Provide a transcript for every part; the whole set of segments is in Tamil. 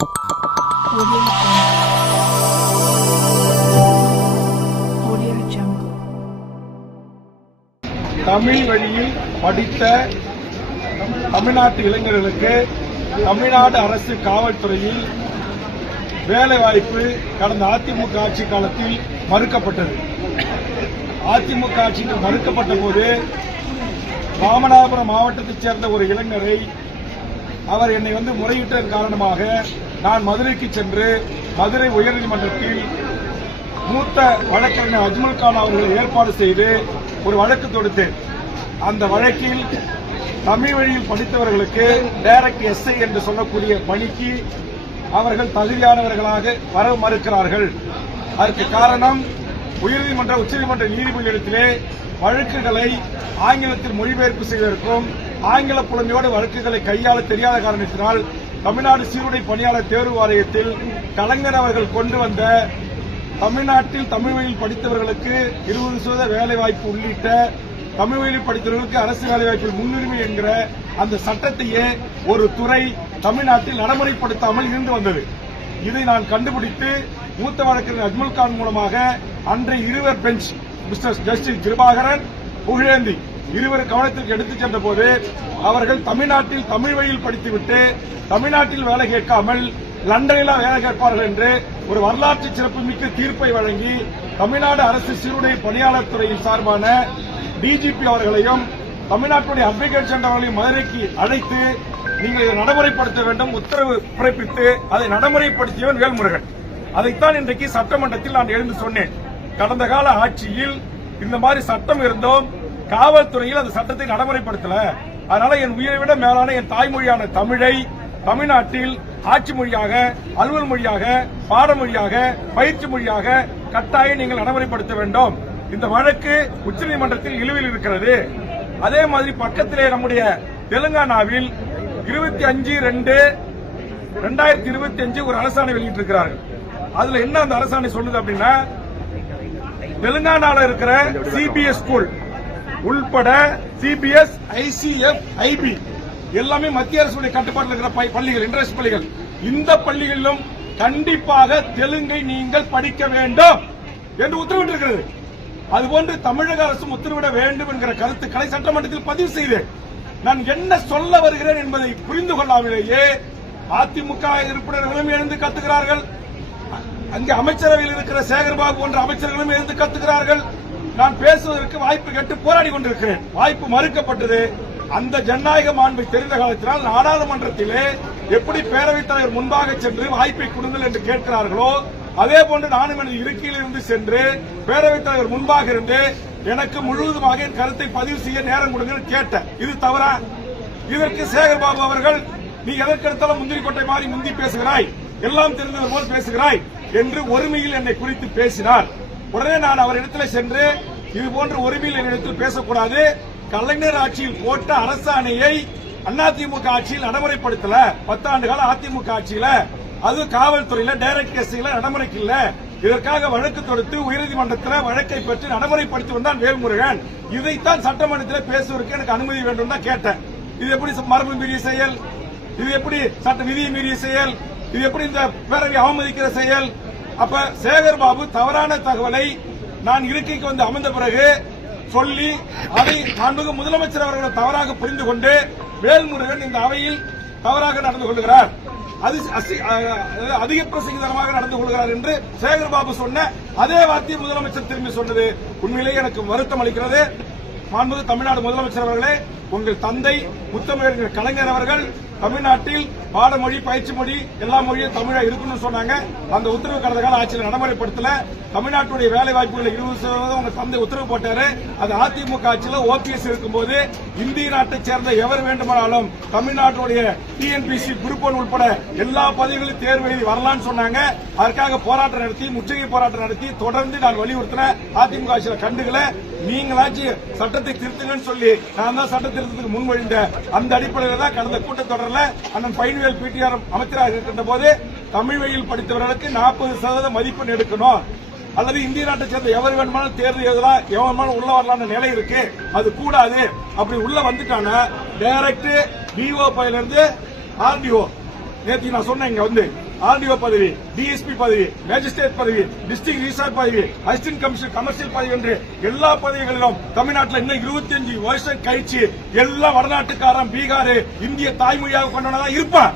தமிழ் வழியில் படித்த தமிழ்நாட்டு இளைஞர்களுக்கு தமிழ்நாடு அரசு காவல்துறையில் வேலைவாய்ப்பு கடந்த அதிமுக ஆட்சி காலத்தில் மறுக்கப்பட்டது. அதிமுக ஆட்சியில் மறுக்கப்பட்ட போது ராமநாதபுரம் மாவட்டத்தைச் சேர்ந்த ஒரு இளைஞரை அவர் என்னை முறையிட்டதன் காரணமாக நான் மதுரைக்கு சென்று மதுரை உயர்நீதிமன்றத்தில் மூத்த வழக்கறிஞர் அஜ்மல் கான் அவர்களை ஏற்பாடு செய்து ஒரு வழக்கு தொடுத்தேன். அந்த வழக்கில் தமிழ் வழியில் படித்தவர்களுக்கு டைரக்ட் எஸ்ஐ என்று சொல்லக்கூடிய பணிக்கு அவர்கள் தகுதியானவர்களாக வர மறுக்கிறார்கள். அதற்கு காரணம் உயர்நீதிமன்ற உச்சநீதிமன்ற நீதிபதிகளிடத்திலே வழக்குகளை ஆங்கிலத்தில் மொழிபெயர்ப்பு செய்வதற்கும் ஆங்கில புலமையோடு வழக்குகளை கையாள தெரியாத காரணத்தினால் தமிழ்நாடு சீருடை பணியாளர் தேர்வு வாரியத்தில் கலைஞர் அவர்கள் கொண்டு வந்த தமிழ்நாட்டில் தமிழ் வழியில் படித்தவர்களுக்கு 20% வேலைவாய்ப்பு உள்ளிட்ட தமிழ் வழியில் படித்தவர்களுக்கு அரசு வேலைவாய்ப்பில் முன்னுரிமை என்கிற அந்த சட்டத்தையே ஒரு துறை தமிழ்நாட்டில் நடைமுறைப்படுத்தாமல் இருந்து வந்தது. இதை நான் கண்டுபிடித்து மூத்த வழக்கறிஞர் அஜ்மல் கான் மூலமாக அன்றைய இருவர் bench mister justice Kirubakaran, Pugazhendhi இருவர் கவனத்திற்கு எடுத்துச் சென்ற போது அவர்கள் தமிழ்நாட்டில் தமிழ் வழியில் படித்துவிட்டு தமிழ்நாட்டில் வேலை கேட்காமல் லண்டனில் வேலை கேட்பார்கள் என்று ஒரு வரலாற்று சிறப்புமிக்க தீர்ப்பை வழங்கி தமிழ்நாடு அரசு சீருடை பணியாளர் துறையின் சார்பான டிஜிபி அவர்களையும் தமிழ்நாட்டுடைய அட்வொகேட் ஜெனரல் அவர்களையும் மதுரைக்கு அழைத்து நீங்கள் இதை நடைமுறைப்படுத்த வேண்டும் உத்தரவு பிறப்பித்து அதை நடைமுறைப்படுத்தியவன் வேல்முருகன். அதைத்தான் இன்றைக்கு சட்டமன்றத்தில் நான் எழுந்து சொன்னேன். கடந்த கால ஆட்சியில் இந்த மாதிரி சட்டம் இருந்தோம், காவல்துறையில் அந்த சட்டத்தை நடைமுறைப்படுத்தல. அதனால என் உயிரை விட மேலான என் தாய்மொழியான தமிழை தமிழ்நாட்டில் ஆட்சி மொழியாக, அலுவல் மொழியாக, பாடமொழியாக, பயிற்சி மொழியாக கட்டாயம் நீங்கள் நடைமுறைப்படுத்த வேண்டும். இந்த வழக்கு உச்சநீதிமன்றத்தில் நிலுவையில் இருக்கிறது. அதே மாதிரி பக்கத்திலே நம்முடைய தெலுங்கானாவில் 25/2/2025 ஒரு அரசாணை வெளியிட்டிருக்கிறார்கள். அதுல என்ன அந்த அரசாணை சொல்லுது அப்படின்னா, தெலுங்கானாவில் இருக்கிற சிபிஎஸ் ஸ்கூல் உள்பட சிபிஎஸ், ஐசிஎஃப், ஐபி எல்லாமே மத்திய அரசுடைய கட்டுப்பாட்டில் இருக்கிற பள்ளிகள், இன்டர்நேஷனல் பள்ளிகள், இந்த பள்ளிகளிலும் கண்டிப்பாக தெலுங்கை நீங்கள் படிக்க வேண்டும் என்று உத்தரவிட்டிருக்கிறது. அதுபோன்று தமிழக அரசும் உத்தரவிட வேண்டும் என்கிற கருத்துக்களை சட்டமன்றத்தில் பதிவு செய்தேன். நான் என்ன சொல்ல வருகிறேன் என்பதை புரிந்து கொள்ளாமலேயே அதிமுக உறுப்பினர்களும் எழுந்து கத்துகிறார்கள். அங்கே அமைச்சரவையில் இருக்கிற சேகர்பாபு போன்ற அமைச்சர்களும் எழுந்து கத்துகிறார்கள். நான் பேசுவதற்கு வாய்ப்பு கேட்டு போராடி கொண்டிருக்கிறேன். வாய்ப்பு மறுக்கப்பட்டது. அந்த ஜனநாயக மாண்பை தெரிந்த காலத்தினால் நாடாளுமன்றத்திலே எப்படி பேரவைத் தலைவர் முன்பாக சென்று வாய்ப்பை கொடுங்கள் என்று கேட்கிறார்களோ அதே போன்று நானும் எனது இருக்கையில் இருந்து சென்று பேரவைத் தலைவர் முன்பாக இருந்து எனக்கு முழுவதுமாக என் கருத்தை பதிவு செய்ய நேரம் கொடுங்கள் கேட்டேன். இது தவறா? இதற்கு சேகர்பாபு அவர்கள், நீ எதற்கெடுத்தாலும் முந்திரி கொட்டை மாதிரி முந்தி பேசுகிறாய், எல்லாம் தெரிந்தவர் போல் பேசுகிறாய் என்று ஒருமையில் என்னை குறித்து பேசினார். உடனே நான் அவரிடத்தில் சென்று இது போன்ற ஒருமையில் என்னிடத்தில் பேசக்கூடாது, கலைஞர் ஆட்சியில் போட்ட அரசாணையை அதிமுக ஆட்சியில் நடைமுறைப்படுத்தல, 10 ஆண்டு கால அதிமுக ஆட்சியில அது காவல்துறையில டைரக்ட் எஸ்ஐல நடைமுறைக்கு இல்ல, இதற்காக வழக்கு தொடுத்து உயர்நீதிமன்றத்தில் வழக்கை பெற்று நடைமுறைப்படுத்தி வந்தான் வேல்முருகன். இதைத்தான் சட்டமன்றத்தில் பேசுவதற்கு எனக்கு அனுமதி வேண்டும் தான் கேட்டேன். இது எப்படி மரபு மீறிய செயல்? இது எப்படி சட்ட விதியை மீறிய செயல்? இது எப்படி இந்த பேரவை அவமதிக்கிற செயல்? அப்ப சேகர்பாபு தவறான தகவலை நான் இருக்கைக்கு வந்து அமர்ந்த பிறகு சொல்லி அதை மாண்புமிகு முதலமைச்சர் அவர்களை தவறாக புரிந்து கொண்டு வேல்முருகன் இந்த அவையில் தவறாக நடந்து கொள்கிறார், அதிக பிரசங்கிதமாக நடந்து கொள்கிறார் என்று சேகர்பாபு சொன்ன அதே வார்த்தையை முதலமைச்சர் திரும்பி சொன்னது உண்மையிலேயே எனக்கு வருத்தம் அளிக்கிறது. மாண்புமிகு தமிழ்நாடு முதலமைச்சர் அவர்களே, உங்கள் தந்தை முத்தமிழர் கலைஞர் அவர்கள் தமிழ்நாட்டில் பாடமொழி, பயிற்சி மொழி எல்லா மொழியும் தமிழா இருக்குன்னு சொன்னாங்க. அந்த உத்தரவு கடந்த கால ஆட்சியில் நடைமுறைப்படுத்தல. தமிழ்நாட்டுடைய வேலை வாய்ப்புகளை 20% உங்க தந்தை உத்தரவு போட்டாரு. அது அதிமுக ஆட்சியில் ஓபிஎஸ் இருக்கும்போது இந்திய நாட்டை சேர்ந்த எவர் வேண்டுமானாலும் தமிழ்நாட்டுடைய டிஎன்பிசி குரூப் 1 உட்பட எல்லா பதவிகளிலும் தேர்வு எழுதி வரலாம்னு சொன்னாங்க. அதற்காக போராட்டம் நடத்தி, முற்றுகை போராட்டம் நடத்தி தொடர்ந்து நான் வலியுறுத்தினேன். அதிமுக ஆட்சியில் கண்டுகளை நீங்களாச்சும் சட்டத்தை திருத்துங்கன்னு சொல்லி நான் தான் சட்ட திருத்தத்துக்கு முன்மொழிந்த அந்த அடிப்படையில் தான் கடந்த கூட்டத்தொடரில் அண்ணன் பைன்வேல் பிடிஆர் அமைச்சராக இருக்கின்ற போது தமிழ் வழியில் படித்தவர்களுக்கு 40% மதிப்பெண் எடுக்கணும், அல்லது இந்திய நாட்டை சேர்ந்த எவர் வேணுமானாலும் தேர்வு எழுதலாம், எவன் வேணுமானாலும் உள்ள வரலாம்னு நிலை இருக்கு, அது கூடாது. அப்படி உள்ள வந்துட்டாங்க டைரக்ட் டிஓ பையில இருந்து ஆர்டிஓ. நேற்று நான் சொன்னேன், இங்க வந்து ஆர்டிஓ பதவி, டிஎஸ்பி பதவி, மேஜிஸ்ட்ரேட் பதவி, டிஸ்ட்ரிக்ட் ரிசார்ட் பதவி, அசிஸ்டன்ட் கமிஷனர் கமர்ஷியல் பதவி என்று எல்லா பதவிகளிலும் தமிழ்நாட்டில் இன்னும் 25 வருஷம் கழிச்சு எல்லா வடநாட்டுக்காரன் பீகார் இந்திய தாய்மொழியாக கொண்டவனதான் இருப்பான்.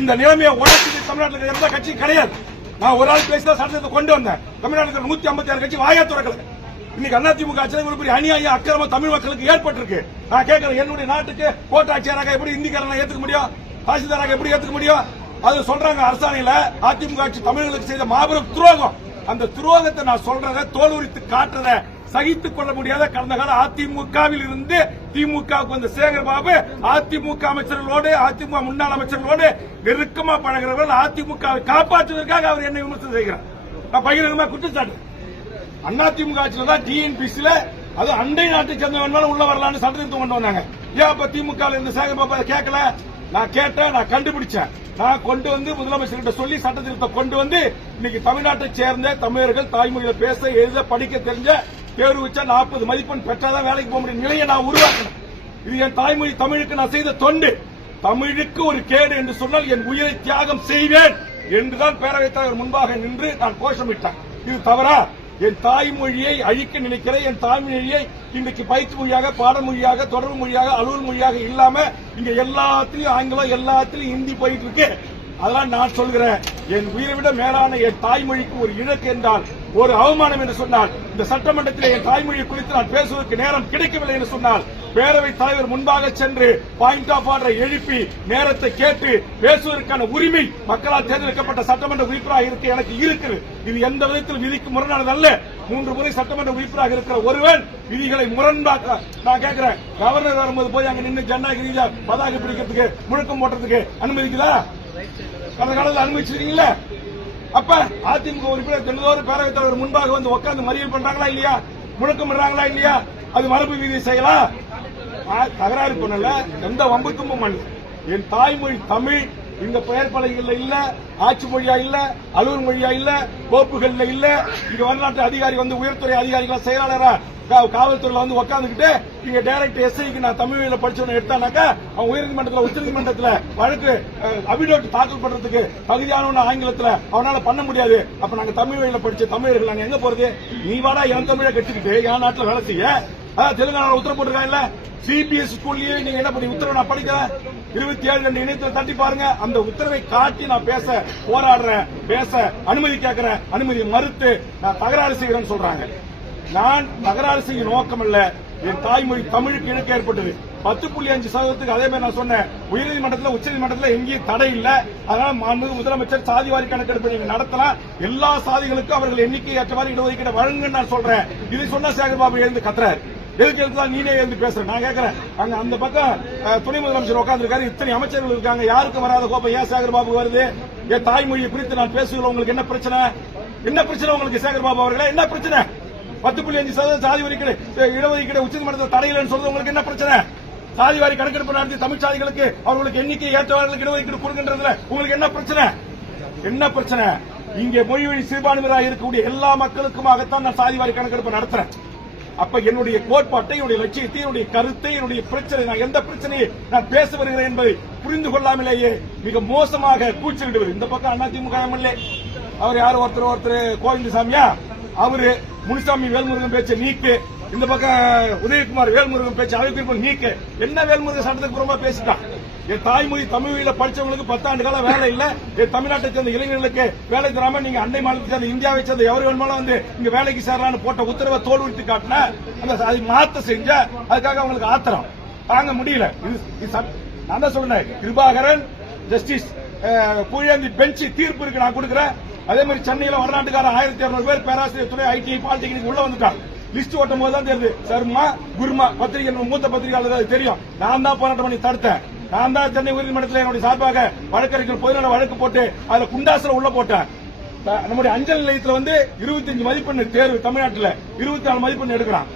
இந்த நிலைமையை உடனே தமிழ்நாட்டில் எந்த கட்சியும் கிடையாது. நான் ஒரு ஆள் பேசிதான் சட்டத்தை கொண்டு வந்தேன். தமிழ்நாட்டில் 156 கட்சி வாயா துறக்கல. இன்னைக்கு அதிமுக ஆட்சியில் ஒரு பெரிய அநியாய அக்கிரமம் தமிழ் மக்களுக்கு ஏற்பட்டிருக்கு. நான் கேட்கிறேன், என்னுடைய நாட்டுக்கு கோட்டாட்சியராக எப்படி இந்திக்காரனை ஏத்துக்க முடியும்? தாசில்தாராக எப்படி ஏத்துக்க முடியும்? அது சொல்றாங்க அரசாணையில அதிமுக ஆட்சி தமிழர்களுக்கு செய்த மாபெரும் துரோகம். அந்த துரோகத்தை நான் சொல்றத தோல் உரித்து காட்டுறத சகித்துக் கொள்ள முடியாத கடந்த கால அதிமுகவில் இருந்து திமுகவுக்கு வந்த சேகர்பாபு அதிமுக அமைச்சர்களோடு அதிமுக முன்னாள் அமைச்சர்களோடு நெருக்கமா பழகிறவர்கள் அதிமுகவை காப்பாற்றுவதற்காக அவர் என்னை விமர்சனம் செய்கிறார். நான் பகிரங்கமா குற்றச்சாட்டு. அதிமுக ஆட்சியில தான் டிஎன்பிசில அது அண்டை நாட்டை சேர்ந்தவன் உள்ள வரலான்னு சட்டத்திருத்தம் கொண்டு வந்தாங்க. ஏன் அப்ப திமுக இருந்த சேகர்பாபு அதை கேட்கல? நான் கேட்டேன், நான் கண்டுபிடிச்சேன். நான் கொண்டு வந்து முதலமைச்சர்கிட்ட சொல்லி சட்டத்திருத்தம் கொண்டு வந்து இன்னைக்கு தமிழ்நாட்டை சேர்ந்த தமிழர்கள் தாய்மொழியில பேச எழுத படிக்க தெரிஞ்ச தேர்வு வச்சா 40 மதிப்பெண் பெற்றாதான் வேலைக்கு போக முடியும் நிலையை நான் உருவாக்கினேன். இது என் தாய்மொழி தமிழுக்கு நான் செய்த தொண்டு. தமிழுக்கு ஒரு கேடு என்று சொன்னால் என் உயிரை தியாகம் செய்வேன் என்றுதான் பேரவைத் தலைவர் முன்பாக நின்று நான் கோஷமிட்டேன். இது தவறா? என் தாய்மொழியை அழிக்க நினைக்கிற என் தாய்மொழியை இன்றைக்கு பயிற்சி மொழியாக, பாடமொழியாக, தொடர்பு மொழியாக, அலுவல் மொழியாக இல்லாம இங்க எல்லாத்திலையும் ஆங்கிலம், எல்லாத்திலையும் ஹிந்தி போயிட்டு இருக்கு. அதெல்லாம் நான் சொல்கிறேன், என் உயிரை விட மேலான என் தாய்மொழிக்கு ஒரு இழக்கு என்றால், ஒரு அவமானம் என்று சொன்னால், இந்த சட்டமன்றத்தில் என் தாய்மொழியை குறித்து நான் பேசுவதற்கு நேரம் கிடைக்கவில்லை என்று சொன்னால், பேரவைத் தலைவர் முன்பாக சென்று பாயிண்ட் ஆஃப் ஆர்டரை எழுப்பி நேரத்தை கேட்டு பேசுவதற்கான உரிமை மக்களால் தேர்ந்தெடுக்கப்பட்ட சட்டமன்ற உறுப்பினராக இருக்க எனக்கு இருக்குது. இது எந்த விதத்தில் விதிக்கு முரணானது அல்ல. 3 முறை சட்டமன்ற உறுப்பினராக இருக்கிற ஒருவன் விதிகளை முரண்பாக்க நான் கேட்கிறேன். கவர்னர் வரும்போது போய் அங்க நின்று ஜனநாயக ரீதியா பதாகை பிடிக்கிறதுக்கு, முழக்கம் போடுறதுக்கு அனுமதிக்குதா? கடந்த காலத்தில் அனுமதிச்சிருக்கீங்களா? அப்ப அதிமுக உறுப்பினர் தினந்தோறும் பேரவைத் தலைவர் முன்பாக வந்து உட்கார்ந்து மறியல் பண்றாங்களா இல்லையா? முழக்கம் பண்றாங்களா இல்லையா? அது மரபு விதி செய்யலாம். தகராறு பண்ணல, எந்த வம்பு தும்பும் அல்ல. என் தாய்மொழி தமிழ் இந்த பெயர் பலகைகள்ல இல்ல, ஆட்சி மொழியா இல்ல, அலுவல் மொழியா இல்ல, கோப்புகள்ல இல்ல. இங்க வரலாற்று அதிகாரி வந்து உயர்துறை அதிகாரிகளா செயலாளரா காவல்துறையில வந்து உட்காந்துக்கிட்டு இங்க டைரக்ட் எஸ்ஐக்கு நான் தமிழில் படிச்சவனை எடுத்தானாக்கா அவன் உயர்நீதிமன்றத்தில் உச்சநீதிமன்றத்தில் வழக்கு அபிடோட் தாக்கல் பண்றதுக்கு தகுதியான ஆங்கிலத்தில் அவனால பண்ண முடியாது. அப்ப நாங்க தமிழ் வழியில படிச்ச தமிழர்கள் நாங்க எங்க போறது? நீ வாடா என் தமிழை கட்டிக்கிட்டு என் நாட்டில் வேலை செய்ய. தெலுங்கானால உத்தரவு போட்டிருக்காங்கல்ல, சிபிஎஸ் ஸ்கூல்லயே நீங்க என்ன பண்ணி உத்தரவு நான் படிக்கிறேன். 27 இணையத்தில் தட்டி பாருங்க. அந்த உத்தரவை காட்டி நான் பேச போராடுறேன், பேச அனுமதி கேட்கிறேன். அனுமதி மறுத்து நான் தகராறு செய்கிறேன்னு சொல்றாங்க. நான் தகராறு செய்ய நோக்கம் இல்ல. என் தாய்மொழி தமிழுக்கு இழக்க ஏற்பட்டது. 10.5% அதே மாதிரி நான் சொன்னேன். உயர்நீதிமன்றத்தில் உச்சநீதிமன்றத்தில் எங்கேயும் தடை இல்ல. அதனால மாண்புமிகு முதலமைச்சர் சாதிவாரி கணக்கெடுப்பு நீங்க நடத்தலாம். எல்லா சாதிகளுக்கும் அவர்கள் எண்ணிக்கை ஏற்றவாறு இடஒதுக்கீடு வழங்குன்னு நான் சொல்றேன். இதை சொன்னா சேகர்பாபு எழுந்து கத்துறாரு. எதுக்கு எழுந்தா நீனே எழுந்து பேசுறேன். நான் கேட்கிறேன், அங்க அந்த பக்கம் துணை முதலமைச்சர் உட்கார்ந்துருக்காரு, இத்தனை அமைச்சர்கள் இருக்காங்க, யாருக்கும் வராத கோப்பம் ஏன் சேகர்பாபு வருது? என் தாய்மொழியை குறித்து நான் பேசுகிறேன். உங்களுக்கு என்ன பிரச்சனை? என்ன பிரச்சனை உங்களுக்கு சேகர்பாபு அவர்களே? என்ன பிரச்சனை? 10.5% சாதி இடஒதுக்கீடு உச்சநீதிமன்றத்தில் தடையில்லைன்னு சொல்றது உங்களுக்கு என்ன பிரச்சனை? சாதிவாரி கணக்கெடுப்பு நடத்தி தமிழ் சாதிகளுக்கு அவர்களுக்கு எண்ணிக்கை ஏற்றவர்களுக்கு இடஒதுக்கீடு கொடுக்கின்றதுல உங்களுக்கு என்ன பிரச்சனை? என்ன பிரச்சனை? இங்கே மொழி வழி சிறுபான்மையாக இருக்கக்கூடிய எல்லா மக்களுக்குமாகத்தான் நான் சாதிவாரி கணக்கெடுப்பு நடத்துறேன். அப்ப என்னுடைய கோட்பாட்டை, என்னுடைய லட்சியத்தை, என்னுடைய கருத்தை, என்னுடைய பிரச்சனை, நான் எந்த பிரச்சனையை நான் பேச வருகிறேன் என்பதை புரிந்து கொள்ளாமலேயே மிக மோசமாக கூச்சலிடுவது. இந்த பக்கம் அதிமுக எம்எல்ஏ அவர் யார் ஒருத்தர் கோவிந்தசாமியா, அவரு முனிசாமி வேல்முருகன் பேச்ச நீக்கு, இந்த பக்கம் உதயகுமார் வேல்முருகன் பேச்ச அவைப்பிற்பு நீக்கு. என்ன வேல்முருகன் சட்டத்துக்கு புறமா பேசிட்டான்? என் தாய்மொழி தமிழில படிச்சவங்களுக்கு 10 ஆண்டு கால வேலை இல்ல. என் தமிழ்நாட்டை சேர்ந்த இளைஞர்களுக்கு வேலை தராம நீங்க அண்டை மாநிலத்தை சேர்ந்த இந்தியாவை சேர்ந்த எவரு வேணுமாலும் வந்து இங்க வேலைக்கு சேரலான்னு போட்ட உத்தரவை தோல் உரித்து காட்டின அதை மாத்த செஞ்ச அதுக்காக அவங்களுக்கு ஆத்திரம் தாங்க முடியல. நான் தான் சொல்றேன், கிருபாகரன் ஜஸ்டிஸ் புயந்தி பெஞ்ச் தீர்ப்பு இருக்கு நான் கொடுக்கிறேன். அதே மாதிரி சென்னையில வடநாட்டுக்காரன் 1200 பேர் பேராசிரியர் துறை ஐடி பாலிடெக்னிக் உள்ள வந்துட்டாங்க. லிஸ்ட் ஓட்டும் போது தான் தெரியுது. சர்மா குர்மா பத்திரிகை மூத்த பத்திரிகையாளர் தெரியும். நான் தான் போராட்டம் பண்ணி தடுத்தேன். நான் தான் சென்னை உயர்நீதிமன்றத்தில் என்னுடைய சார்பாக வழக்கறிஞர் பொதுநல வழக்கு போட்டு அதுல குண்டாசுல உள்ள போட்டேன். நம்முடைய அஞ்சல் நிலையத்தில் வந்து 25 மதிப்பெண் தேர்வு தமிழ்நாட்டில் 24 மதிப்பெண் எடுக்கிறான்.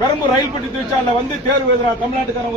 பெரம்பூர் ரயில் பெட்டி தொழிற்சாலையில வந்து தேர்வு எழுதுறான். தமிழ்நாட்டுக்காரன்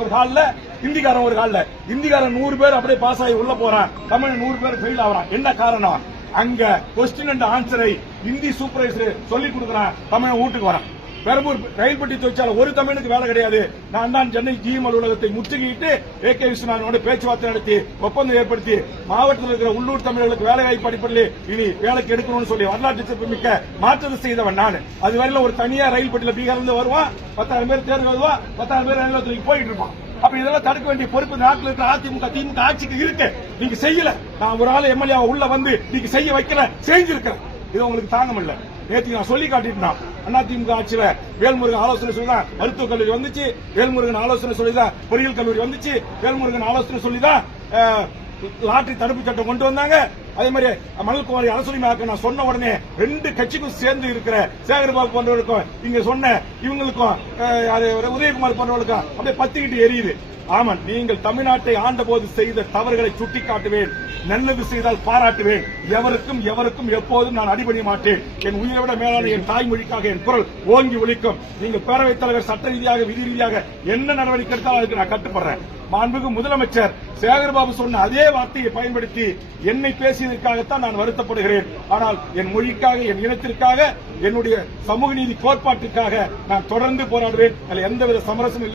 ஒரு ஹால்ல, இந்திக்காரன் ஒரு ஹால்ல. இந்திக்காரன் 100 பேர் அப்படியே பாஸ் ஆகி உள்ள போறான். தமிழ் 100 பேர் ஃபெயில் ஆகிறான். என்ன காரணம்? அங்க கொஸ்டின் அண்ட் ஆன்சரை இந்தி சூப்பர்வைசர் சொல்லிக் கொடுக்கிறான். தமிழ் வீட்டுக்கு வரான். பெரம்பூர் ரயில் பெட்டி தொழிற்சாலை ஒரு தமிழனுக்கு வேலை கிடையாது. நான் தான் சென்னை ஜிஎம் அலுவலகத்தை முற்றுகையிட்டு ஏகே விஸ்வநாதனோட பேச்சுவார்த்தை நடத்தி ஒப்பந்தம் ஏற்படுத்தி மாவட்டத்தில் இருக்கிற உள்ளூர் தமிழர்களுக்கு வேலை வாய்ப்பு அடிப்படையில் இனி வேலைக்கு எடுக்கணும்னு சொல்லி வரலாற்று சிறப்புமிக்க மாற்றத்தை செய்தவன் நான். அதுவரையில ஒரு தனியா ரயில் பெட்டியில பீகார்ல இருந்து வருவான், 10,000 பேர் தேர்வு எழுதுவான், 10,000 பேர் ரயில் நிலையத்துக்கு போயிட்டு இருப்பான். அப்ப இதெல்லாம் தடுக்க வேண்டிய பொறுப்பு நாட்டில் இருக்கிற அதிமுக திமுக ஆட்சிக்கு இருக்கு. நீங்க செய்யல. நான் ஒரு ஆள் எம்எல்ஏ உள்ள வந்து நீங்க செய்ய வைக்கல, செஞ்சிருக்கிறேன். இது உங்களுக்கு தாங்க முடியல. நேற்று நான் சொல்லி காட்டிட்டேன். அதிமுக ஆட்சியில வேல்முருகன் ஆலோசனை சொல்லிதான் மருத்துவக் கல்லூரி வந்துச்சு, வேல்முருகன் ஆலோசனை சொல்லிதான் பொறியியல் கல்லூரி வந்துச்சு, வேல்முருகன் ஆலோசனை சொல்லிதான் லாட்டரி தடுப்பு சட்டம் கொண்டு வந்தாங்க. அதே மாதிரி மணல் குவாரி அரசுரிமையாக்க நான் சொன்ன உடனே 2 கட்சிக்கும் சேர்ந்து இருக்கிற சேகர்பாபு போன்றவருக்கும் இங்க சொன்ன இவங்களுக்கும் உதயகுமார் போன்றவர்களுக்கும் அப்படியே பத்திக்கிட்டு எரியுது. ஆமன், நீங்கள் தமிழ்நாட்டை ஆண்ட போது செய்த தவறுகளை சுட்டிக்காட்டுவேன், நல்லது செய்தால் பாராட்டுவேன். எவருக்கும் எப்போதும் நான் அடிபணிய மாட்டேன். என் உயிரை விட மேலான என் தாய்மொழிக்காக என் குரல் ஓங்கி ஒலிக்கும். நீங்கள் பேரவைத் தலைவர் சட்ட ரீதியாக விதி ரீதியாக என்ன நடவடிக்கை எடுத்தாலும் அதுக்கு நான் கட்டுப்படுறேன். மாண்புமிகு முதலமைச்சர் சேகர்பாபு சொன்ன அதே வார்த்தையை பயன்படுத்தி என்னை பேசியதற்காகத்தான் நான் வருத்தப்படுகிறேன். ஆனால் என் மொழிக்காக, என் இனத்திற்காக, என்னுடைய சமூக நீதி கோட்பாட்டிற்காக நான் தொடர்ந்து போராடுவேன். அதில் எந்தவித சமரசம் இல்லை.